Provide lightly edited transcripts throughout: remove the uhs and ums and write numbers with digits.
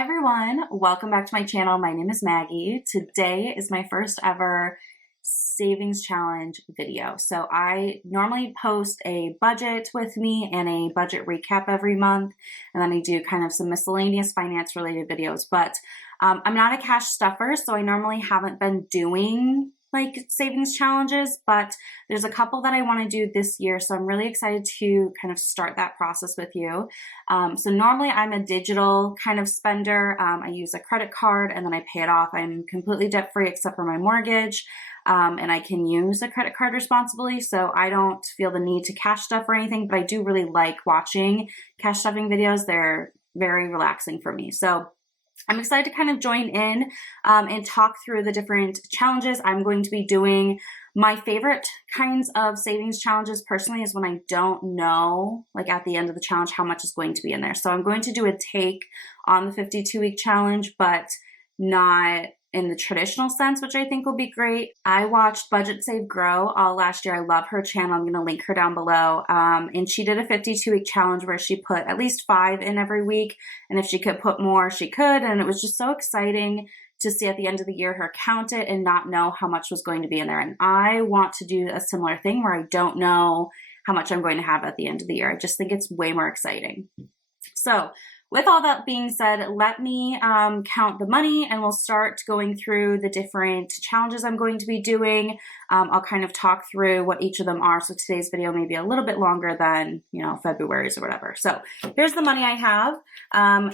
Hi everyone, welcome back to my channel. My name is Maggie. Today is my first ever savings challenge video. So I normally post a budget with me and a budget recap every month, and then I do kind of some miscellaneous finance related videos, but I'm not a cash stuffer, so I normally haven't been doing like savings challenges, but there's a couple that I want to do this year. So I'm really excited to kind of start that process with you. So normally I'm a digital kind of spender. I use a credit card and then I pay it off. I'm completely debt free except for my mortgage. And I can use a credit card responsibly. So I don't feel the need to cash stuff or anything, but I do really like watching cash stuffing videos. They're very relaxing for me. So I'm excited to kind of join in and talk through the different challenges I'm going to be doing. My favorite kinds of savings challenges personally is when I don't know, like at the end of the challenge, how much is going to be in there. So I'm going to do a take on the 52-week challenge, but not in the traditional sense, which I think will be great. I watched Budget Save Grow all last year. I love her channel. I'm going to link her down below. And she did a 52-week challenge where she put at least 5 in every week. And if she could put more, she could. And it was just so exciting to see at the end of the year her count it and not know how much was going to be in there. And I want to do a similar thing where I don't know how much I'm going to have at the end of the year. I just think it's way more exciting. So with all that being said, let me count the money and we'll start going through the different challenges I'm going to be doing. I'll kind of talk through what each of them are. So today's video may be a little bit longer than, February's or whatever. So here's the money I have.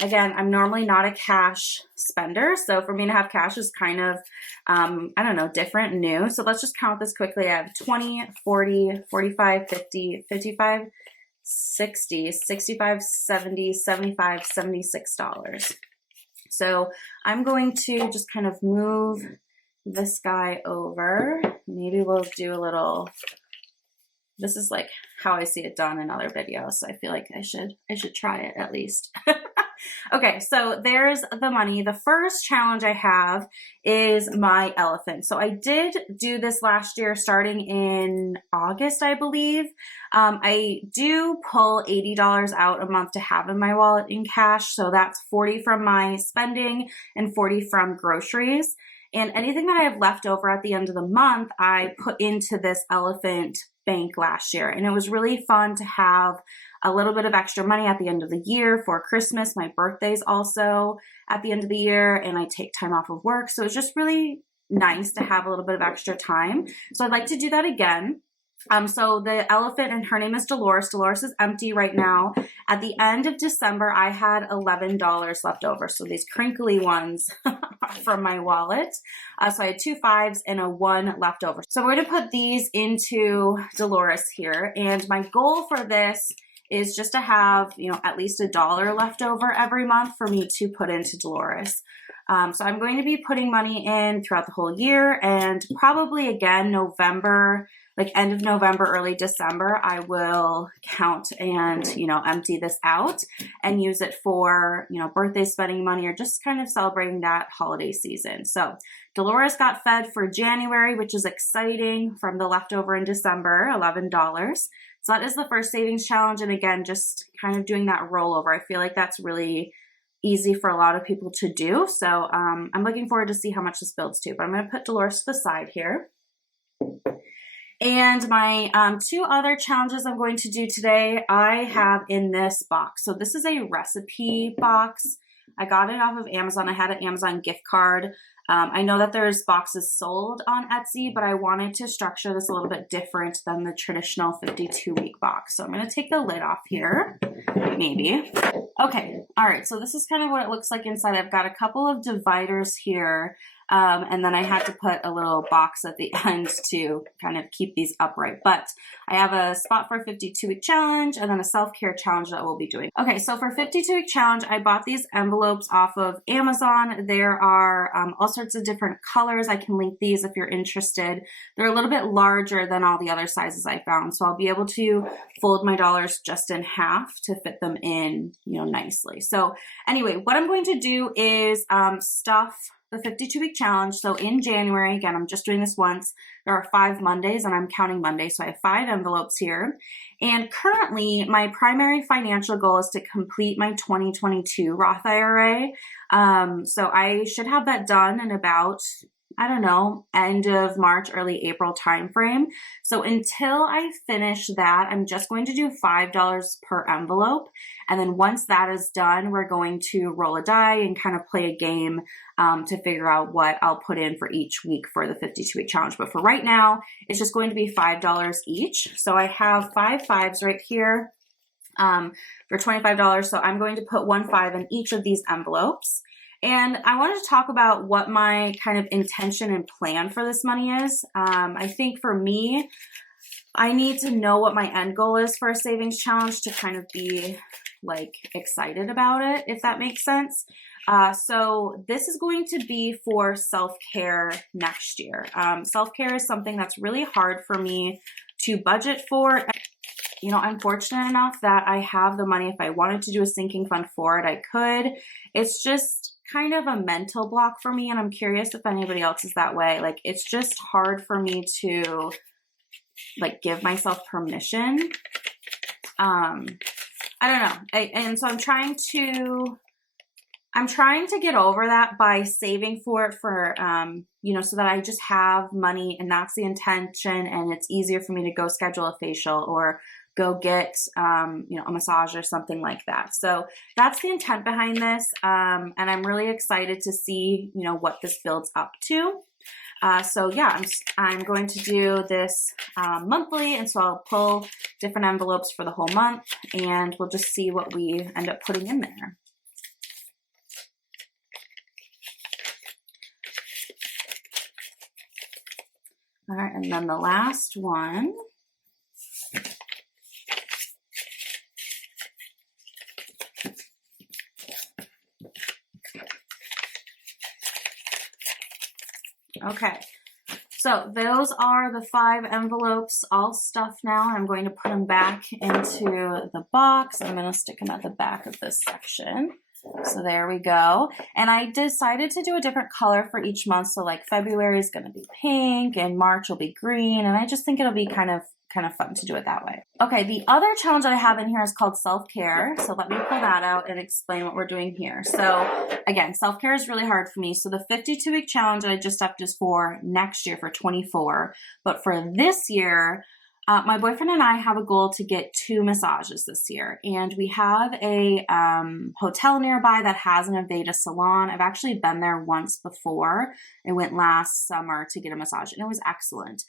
Again, I'm normally not a cash spender. So for me to have cash is kind of, different, new. So let's just count this quickly. I have 20, 40, 45, 50, 55, 60, 65, 70, 75, $76. So I'm going to just kind of move this guy over. Maybe we'll do a little, this is like how I see it done in other videos. So I feel like I should try it at least. Okay, so there's the money. The first challenge I have is my elephant. So I did do this last year starting in August, I believe. I do pull $80 out a month to have in my wallet in cash. So that's 40 from my spending and 40 from groceries. And anything that I have left over at the end of the month, I put into this elephant bank last year. And it was really fun to have a little bit of extra money at the end of the year for Christmas. My birthday's also at the end of the year and I take time off of work. So it's just really nice to have a little bit of extra time. So I'd like to do that again. So the elephant, and her name is Dolores. Dolores is empty right now. At the end of December, I had $11 left over. So these crinkly ones from my wallet. So I had 2 5s and a 1 left over. So we're going to put these into Dolores here. And my goal for this is just to have, at least $1 left over every month for me to put into Dolores. So I'm going to be putting money in throughout the whole year, and probably again, November, like end of November, early December, I will count and, empty this out and use it for, birthday spending money or just kind of celebrating that holiday season. So Dolores got fed for January, which is exciting, from the leftover in December, $11. So that is the first savings challenge. And again, just kind of doing that rollover. I feel like that's really easy for a lot of people to do. So I'm looking forward to see how much this builds to, but I'm going to put Dolores to the side here. And my 2 other challenges I'm going to do today, I have in this box. So this is a recipe box. I got it off of Amazon. I had an Amazon gift card. I know that there's boxes sold on Etsy, but I wanted to structure this a little bit different than the traditional 52-week box. So I'm going to take the lid off here, maybe. Okay, all right, so this is kind of what it looks like inside. I've got a couple of dividers here, and then I had to put a little box at the end to kind of keep these upright. But I have a spot for a 52-week challenge and then a self-care challenge that we'll be doing. Okay, so for 52-week challenge, I bought these envelopes off of Amazon. There are all sorts of different colors. I can link these if you're interested. They're a little bit larger than all the other sizes I found, so I'll be able to fold my dollars just in half to fit them in, nicely. So anyway, what I'm going to do is stuff the 52-week challenge. So in January, again, I'm just doing this once. There are 5 Mondays, and I'm counting Mondays, so I have 5 envelopes here. And currently, my primary financial goal is to complete my 2022 Roth IRA. So I should have that done in about, I don't know, end of March, early April timeframe. So until I finish that, I'm just going to do $5 per envelope. And then once that is done, we're going to roll a die and kind of play a game to figure out what I'll put in for each week for the 52-week challenge. But for right now, it's just going to be $5 each. So I have 5 5s right here for $25. So I'm going to put 1 5 in each of these envelopes. And I wanted to talk about what my kind of intention and plan for this money is. I think for me, I need to know what my end goal is for a savings challenge to kind of be like excited about it, if that makes sense. So this is going to be for self-care next year. Self-care is something that's really hard for me to budget for. You know, I'm fortunate enough that I have the money. If I wanted to do a sinking fund for it, I could. It's just kind of a mental block for me, and I'm curious if anybody else is that way. Like, it's just hard for me to like give myself permission. I don't know. And so I'm trying to get over that by saving for it for, you know, so that I just have money, and that's the intention, and it's easier for me to go schedule a facial or go get, you know, a massage or something like that. So that's the intent behind this. And I'm really excited to see, you know, what this builds up to. So yeah, I'm going to do this monthly, and so I'll pull different envelopes for the whole month, and we'll just see what we end up putting in there. All right, and then the last one. Okay, so those are the 5 envelopes all stuffed now. I'm going to put them back into the box. I'm going to stick them at the back of this section. So there we go. And I decided to do a different color for each month. So like February is going to be pink and March will be green. And I just think it'll be kind of fun to do it that way. Okay, the other challenge that I have in here is called self-care. So let me pull that out and explain what we're doing here. So again, self-care is really hard for me. So the 52-week challenge that I just upped is for next year, for 24. But for this year, my boyfriend and I have a goal to get 2 massages this year, and we have a hotel nearby that has an Aveda salon. I've actually been there once before. I went last summer to get a massage, and it was excellent.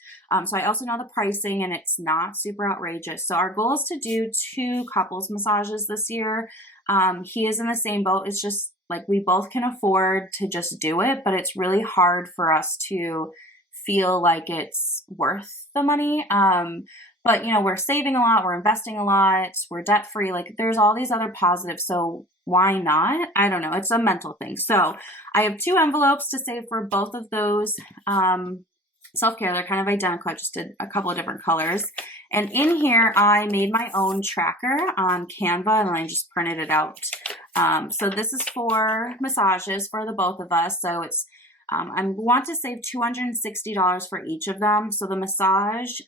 So I also know the pricing, and it's not super outrageous. So our goal is to do 2 couples massages this year. He is in the same boat. It's just like we both can afford to just do it, but it's really hard for us to feel like it's worth the money. But you know, we're saving a lot, we're investing a lot, we're debt free. Like there's all these other positives. So why not? I don't know. It's a mental thing. So I have 2 envelopes to save for both of those self-care. They're kind of identical. I just did a couple of different colors. And in here, I made my own tracker on Canva, and I just printed it out. So this is for massages for the both of us. So it's I want to save $260 for each of them. So the massage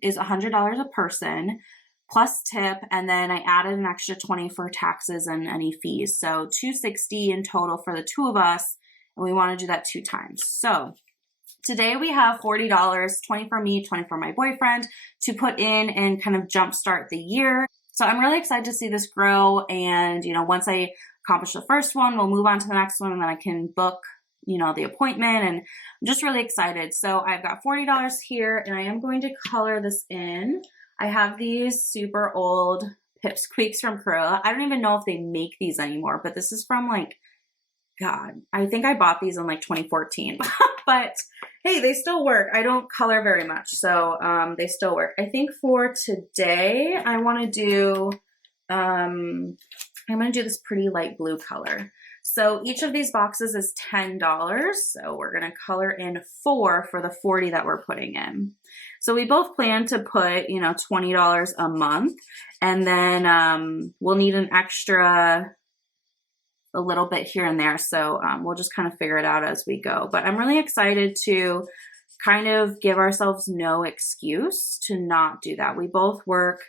is $100 a person plus tip, and then I added an extra $20 for taxes and any fees. So $260 in total for the 2 of us, and we want to do that 2 times. So today we have $40, $20 for me, $20 for my boyfriend, to put in and kind of jumpstart the year. So I'm really excited to see this grow, and you know, once I accomplish the first one, we'll move on to the next one, and then I can book, you know, the appointment, and I'm just really excited. So I've got $40 here, and I am going to color this in. I have these super old Pips Queeks from Cruella. I don't even know if they make these anymore, but this is from like, God, I think I bought these in like 2014, but hey, they still work. I don't color very much, so they still work. I think for today, I want to do, I'm going to do this pretty light blue color. So each of these boxes is $10. So we're going to color in 4 for the 40 that we're putting in. So we both plan to put, you know, $20 a month, and then we'll need an extra a little bit here and there. So we'll just kind of figure it out as we go. But I'm really excited to kind of give ourselves no excuse to not do that. We both work,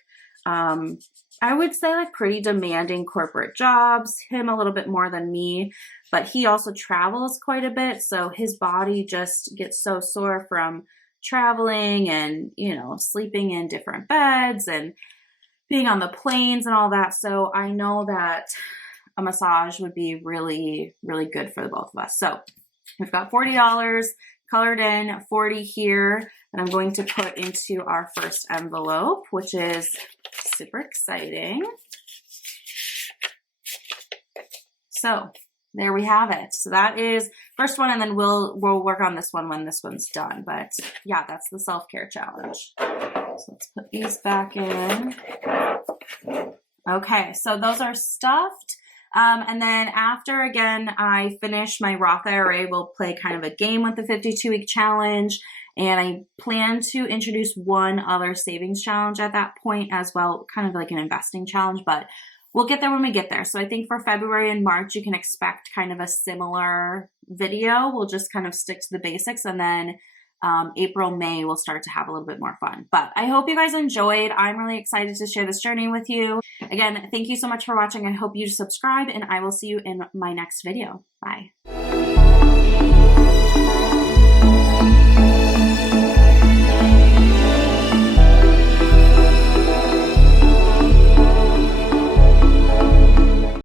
I would say, like pretty demanding corporate jobs, him a little bit more than me, but he also travels quite a bit. So his body just gets so sore from traveling and, you know, sleeping in different beds and being on the planes and all that. So I know that a massage would be really, really good for the both of us. So we've got $40 colored in, 40 here, and I'm going to put into our first envelope, which is super exciting. So there we have it. So that is first one, and then we'll work on this one when this one's done. But yeah, that's the self-care challenge. So let's put these back in. Okay, so those are stuffed. And then after, again, I finish my Roth IRA, we'll play kind of a game with the 52-week challenge. And I plan to introduce one other savings challenge at that point as well, kind of like an investing challenge, but we'll get there when we get there. So I think for February and March, you can expect kind of a similar video. We'll just kind of stick to the basics, and then April, May, we'll start to have a little bit more fun. But I hope you guys enjoyed. I'm really excited to share this journey with you. Again, thank you so much for watching. I hope you subscribe, and I will see you in my next video. Bye.